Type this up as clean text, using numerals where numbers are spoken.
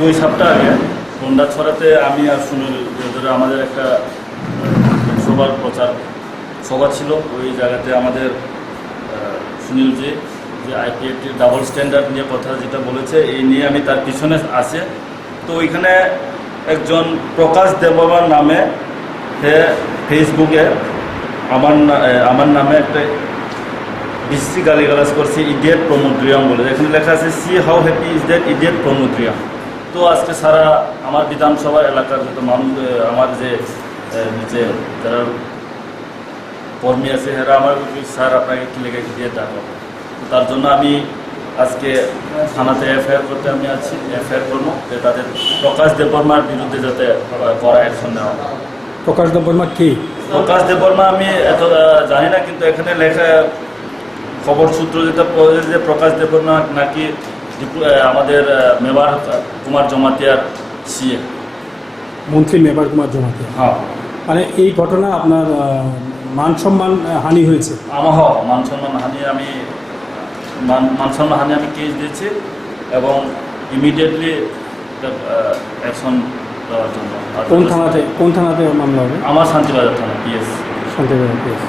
2 সপ্তাহ আগে ছড়াতে আমি আর সুনীল ধরে আমাদের একটা সবার প্রচার সভা ছিল। ওই জায়গাতে আমাদের সুনীল যে আইপিএটির ডাবল স্ট্যান্ডার্ড নিয়ে কথা যেটা বলেছে, এই নিয়ে আমি তার পিছনে আছে। তো ওইখানে একজন প্রকাশ দেববর্মা নামে ফেসবুকে আমার নামে একটা বিশ্রী গালিগালাজ করছে, ইডিয়েট প্রমোদ্রিয়াম বলে। এখানে লেখা আছে see how happy is that idiot প্রমোদ্রিয়াম। তো আজকে সারা আমার বিধানসভা এলাকার যত মানুষ, আমার যে নিচে যারা কর্মী আছে এরা আমার স্যার আপনাকে কি লেগে দিয়ে দেখাবো। তার জন্য আমি আজকে থানাতে এফআইআর করতে আমি আছি, এফআইআর করবো যে তাদের প্রকাশ দেববর্মার বিরুদ্ধে যাতে করা অ্যাকশন নেওয়া। প্রকাশ দেববর্মা কি? প্রকাশ দেববর্মা আমি এত জানি না, কিন্তু এখানে লেখা খবর সূত্র যেটা যে প্রকাশ দেববর্মা নাকি আমাদের মেবার কুমার জমাতিয়ার সিএ, মন্ত্রী মেবার কুমার জমাতিয়া। হ্যাঁ, মানে এই ঘটনা আপনার মান সম্মান হানি হয়েছে? আমার মান সম্মান হানি, আমি মান সম্মান হানি আমি কেস দিয়েছি এবং ইমিডিয়েটলি অ্যাকশন দেওয়ার জন্য। কোন থানাতে মামলা হবে? আমার শান্তিবাজার থানা পিএস। শান্তিবাজার পিএস।